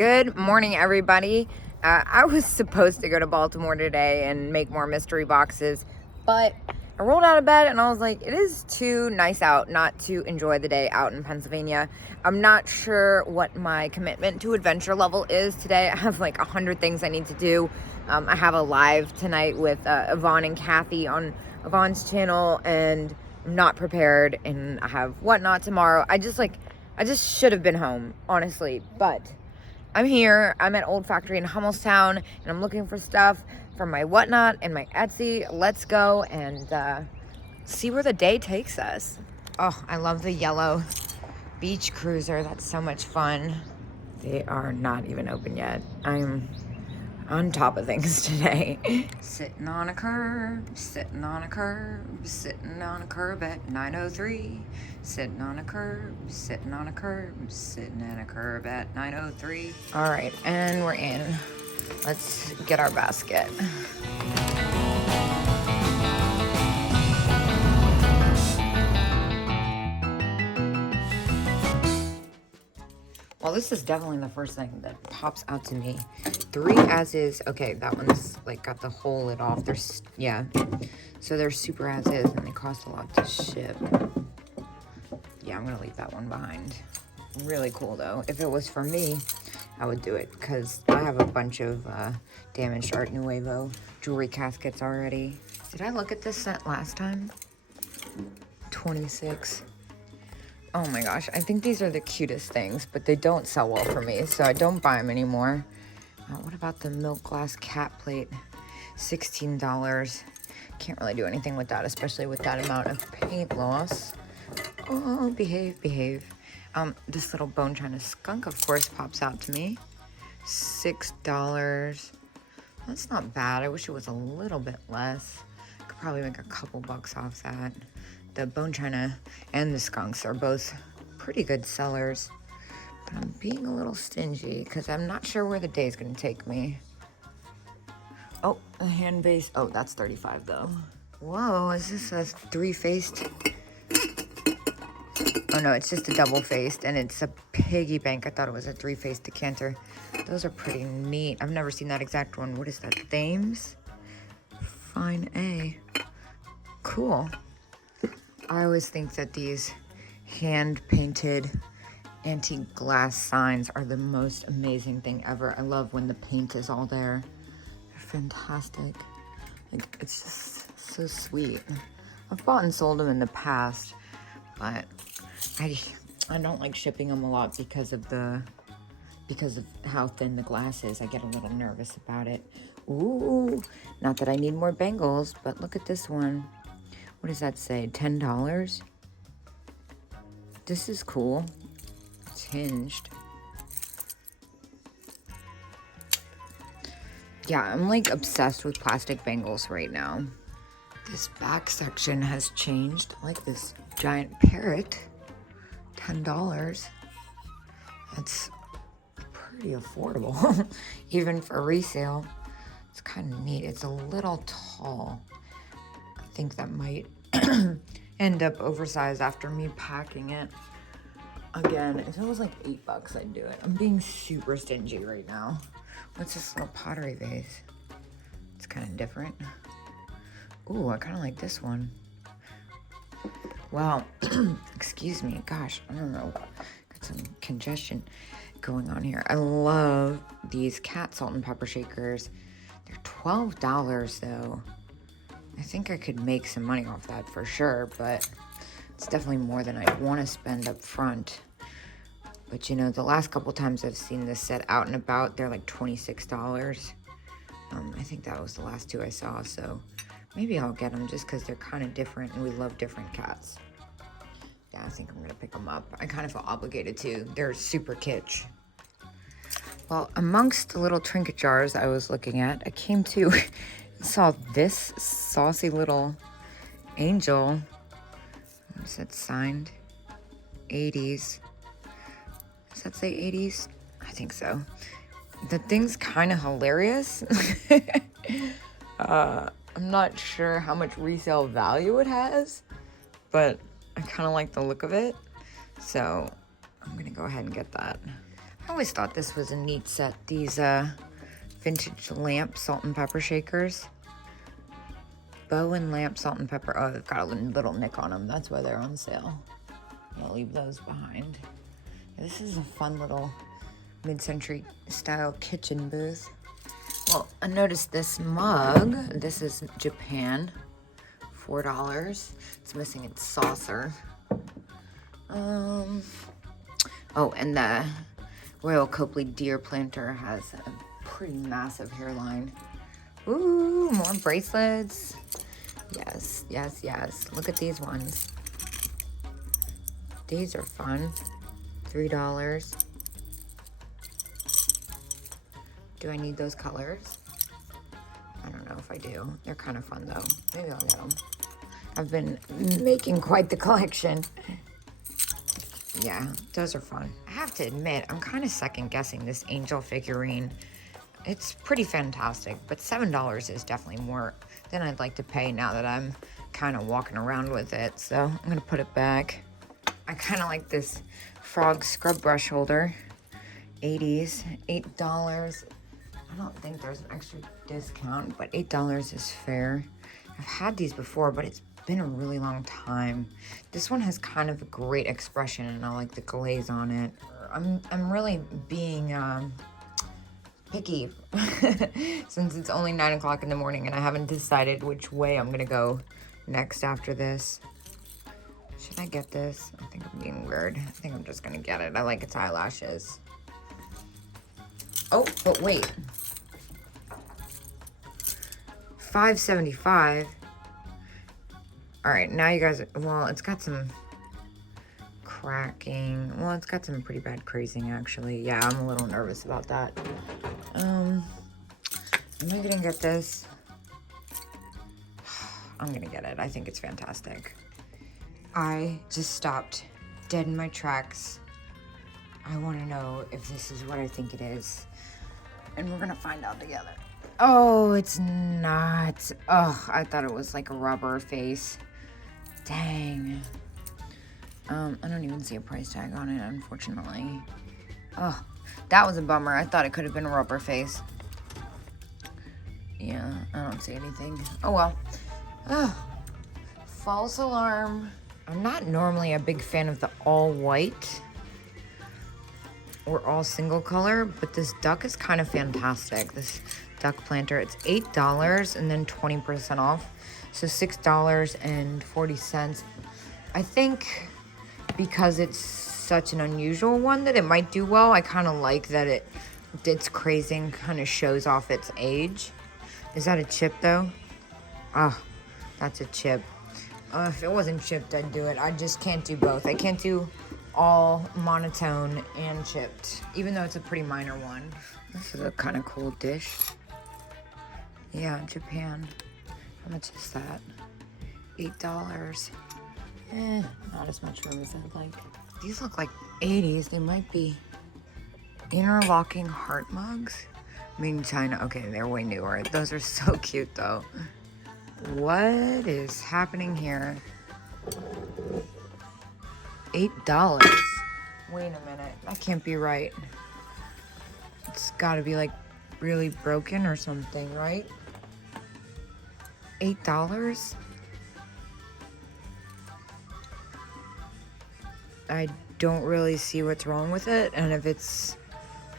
Good morning, everybody. I was supposed to go to Baltimore today and make more mystery boxes, but I rolled out of bed and I was like, it is too nice out not to enjoy the day out in Pennsylvania. I'm not sure what my commitment to adventure level is today. I have like 100 things I need to do. I have a live tonight with Yvonne and Kathy on Yvonne's channel, and I'm not prepared, and I have whatnot tomorrow. I just should have been home, honestly, but I'm here. I'm at Old Factory in Hummelstown, and I'm looking for stuff for my whatnot and my Etsy. Let's go and see where the day takes us. Oh, I love the yellow beach cruiser. That's so much fun. They are not even open yet. I'm on top of things today. Sitting on a curb, sitting on a curb, sitting on a curb at 9:03. Sitting on a curb, sitting on a curb, sitting on a curb at 9:03. All right, and we're in. Let's get our basket. Well, this is definitely the first thing that pops out to me. 3 as is. Okay, that one's like got the whole lid off. There's, yeah. So they're super as is and they cost a lot to ship. Yeah, I'm gonna leave that one behind. Really cool though. If it was for me, I would do it because I have a bunch of damaged Art Nuevo jewelry caskets already. Did I look at this set last time? 26. Oh my gosh, I think these are the cutest things, but they don't sell well for me, so I don't buy them anymore. What about the milk glass cat plate? $16. Can't really do anything with that, especially with that amount of paint loss. Oh, behave, behave. This little bone china skunk, of course, pops out to me. $6. That's not bad. I wish it was a little bit less. Could probably make a couple bucks off that. The bone china and the skunks are both pretty good sellers, but I'm being a little stingy because I'm not sure where the day is going to take me. Oh, a hand base. Oh, that's 35 though. Whoa, is this a 3-faced? Oh no, it's just a double-faced, and it's a piggy bank. I thought it was a 3-faced decanter. Those are pretty neat. I've never seen that exact one. What is that? Thames? Fine A. Cool. I always think that these hand-painted antique glass signs are the most amazing thing ever. I love when the paint is all there. They're fantastic. Like, it's just so sweet. I've bought and sold them in the past, but I don't like shipping them a lot because of how thin the glass is. I get a little nervous about it. Ooh, not that I need more bangles, but look at this one. What does that say? $10? This is cool. It's hinged. Yeah, I'm like obsessed with plastic bangles right now. This back section has changed. I like this giant parrot. $10. That's pretty affordable, even for resale. It's kind of neat. It's a little tall. I think that might end up oversized after me packing it. Again, if it was like $8, I'd do it. I'm being super stingy right now. What's this little pottery vase? It's kind of different. Ooh, I kind of like this one. Wow, excuse me. Gosh, I don't know. Got some congestion going on here. I love these cat salt and pepper shakers. They're $12 though. I think I could make some money off that for sure, but it's definitely more than I want to spend up front. But you know, the last couple times I've seen this set out and about, they're like $26. I think that was the last 2 I saw, so maybe I'll get them just because they're kind of different and we love different cats. Yeah, I think I'm going to pick them up. I kind of feel obligated to. They're super kitsch. Well, amongst the little trinket jars I was looking at, I came to saw this saucy little angel. Is that signed? 80s. Does that say 80s? I think so. The thing's kind of hilarious. I'm not sure how much resale value it has, but I kind of like the look of it. So I'm gonna go ahead and get that. I always thought this was a neat set. These vintage lamp salt and pepper shakers. Bow and lamp salt and pepper. Oh, they've got a little nick on them. That's why they're on sale. I'll leave those behind. This is a fun little mid-century style kitchen booth. Well, I noticed this mug. This is Japan. $4. It's missing its saucer. Oh, and the Royal Copley deer planter has a pretty massive hairline. Ooh, more bracelets. Yes, yes, yes. Look at these ones. These are fun. $3. Do I need those colors? I don't know if I do. They're kind of fun though. Maybe I'll get them. I've been making quite the collection. Yeah, those are fun. I have to admit, I'm kind of second guessing this angel figurine. It's pretty fantastic, but $7 is definitely more than I'd like to pay now that I'm kind of walking around with it. So I'm gonna put it back. I kind of like this frog scrub brush holder. 80s, $8. I don't think there's an extra discount, but $8 is fair. I've had these before, but it's been a really long time. This one has kind of a great expression, and I like the glaze on it. I'm really being picky since it's only 9 o'clock in the morning and I haven't decided which way I'm gonna go next after this. Should I get this? I think I'm being weird. I think I'm just gonna get it. I like its eyelashes. Oh, but wait. $5.75. All right, now you guys, well, it's got some cracking. Well, it's got some pretty bad crazing, actually. Yeah, I'm a little nervous about that. Am I gonna get this? I'm gonna get it. I think it's fantastic. I just stopped dead in my tracks. I wanna know if this is what I think it is. And we're gonna find out together. Oh, it's not. Oh, I thought it was like a rubber face. Dang. I don't even see a price tag on it, unfortunately. Oh, that was a bummer. I thought it could have been a rubber face. Yeah, I don't see anything. Oh, well. Oh, false alarm. I'm not normally a big fan of the all white or all single color, but this duck is kind of fantastic. This duck planter, it's $8 and then 20% off. So $6.40. I think because it's such an unusual one that it might do well. I kind of like that its crazing kind of shows off its age. Is that a chip though? Oh, that's a chip. If it wasn't chipped, I'd do it. I just can't do both. I can't do all monotone and chipped, even though it's a pretty minor one. This is a kind of cool dish. Yeah, Japan. How much is that? $8. Not as much room as I'd like. These look like 80s. They might be interlocking heart mugs. Made in China. Okay, they're way newer. Those are so cute though. What is happening here? $8. Wait a minute. That can't be right. It's gotta be like really broken or something, right? $8? I don't really see what's wrong with it, and if it's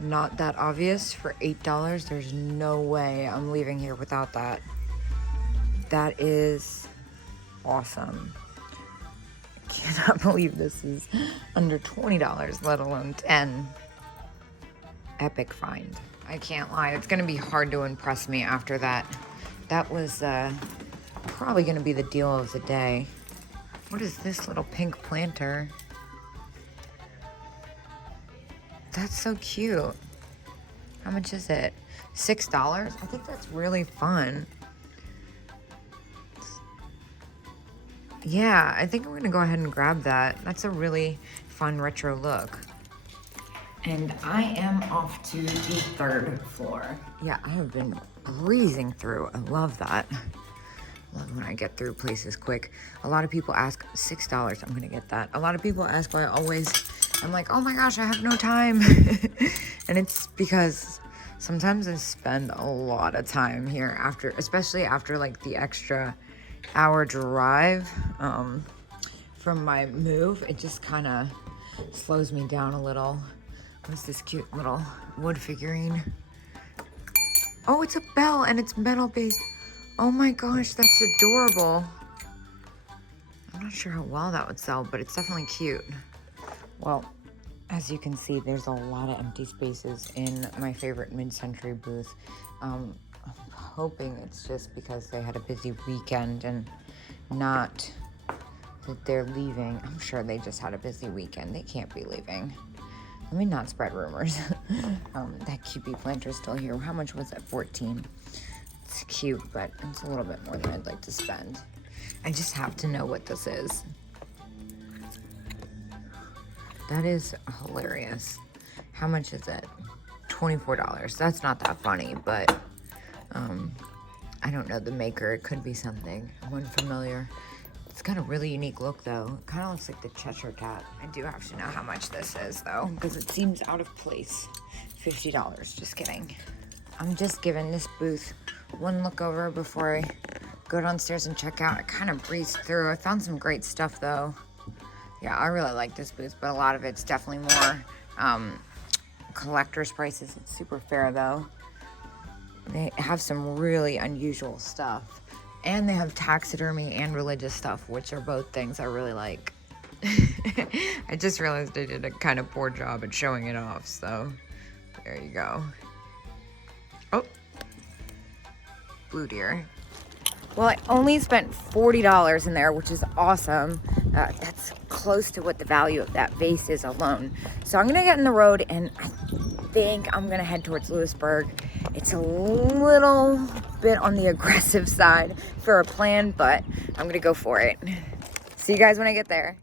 not that obvious for $8, there's no way I'm leaving here without that. That is awesome. I cannot believe this is under $20, let alone $10. Epic find. I can't lie, it's gonna be hard to impress me after that. That was probably gonna be the deal of the day. What is this little pink planter? That's so cute. How much is it? $6? I think that's really fun. Yeah, I think I'm gonna go ahead and grab that. That's a really fun retro look. And I am off to the 3rd floor. Yeah, I have been breezing through. I love that. I love when I get through places quick. A lot of people ask $6. I'm gonna get that. A lot of people ask why I always I'm like, oh my gosh, I have no time. And it's because sometimes I spend a lot of time here after, especially after like the extra hour drive from my move. It just kind of slows me down a little. What's this cute little wood figurine? Oh, it's a bell and it's metal based. Oh my gosh, that's adorable. I'm not sure how well that would sell, but it's definitely cute. Well, as you can see, there's a lot of empty spaces in my favorite mid-century booth. I'm hoping it's just because they had a busy weekend and not that they're leaving. I'm sure they just had a busy weekend. They can't be leaving. Let me not spread rumors. That QP planter's still here. How much was it? 14. It's cute, but it's a little bit more than I'd like to spend. I just have to know what this is. That is hilarious. How much is it? $24. That's not that funny, but I don't know the maker. It could be something. I'm unfamiliar. It's got a really unique look, though. It kind of looks like the Cheshire Cat. I do have to know how much this is, though, because it seems out of place. $50. Just kidding. I'm just giving this booth one look over before I go downstairs and check out. I kind of breezed through. I found some great stuff, though. Yeah, I really like this booth, but a lot of it's definitely more collector's prices. It's super fair, though. They have some really unusual stuff. And they have taxidermy and religious stuff, which are both things I really like. I just realized I did a kind of poor job at showing it off, so there you go. Oh, blue deer. Well, I only spent $40 in there, which is awesome. That's close to what the value of that vase is alone. So I'm gonna get in the road and I think I'm gonna head towards Lewisburg. It's a little bit on the aggressive side for a plan, but I'm gonna go for it. See you guys when I get there.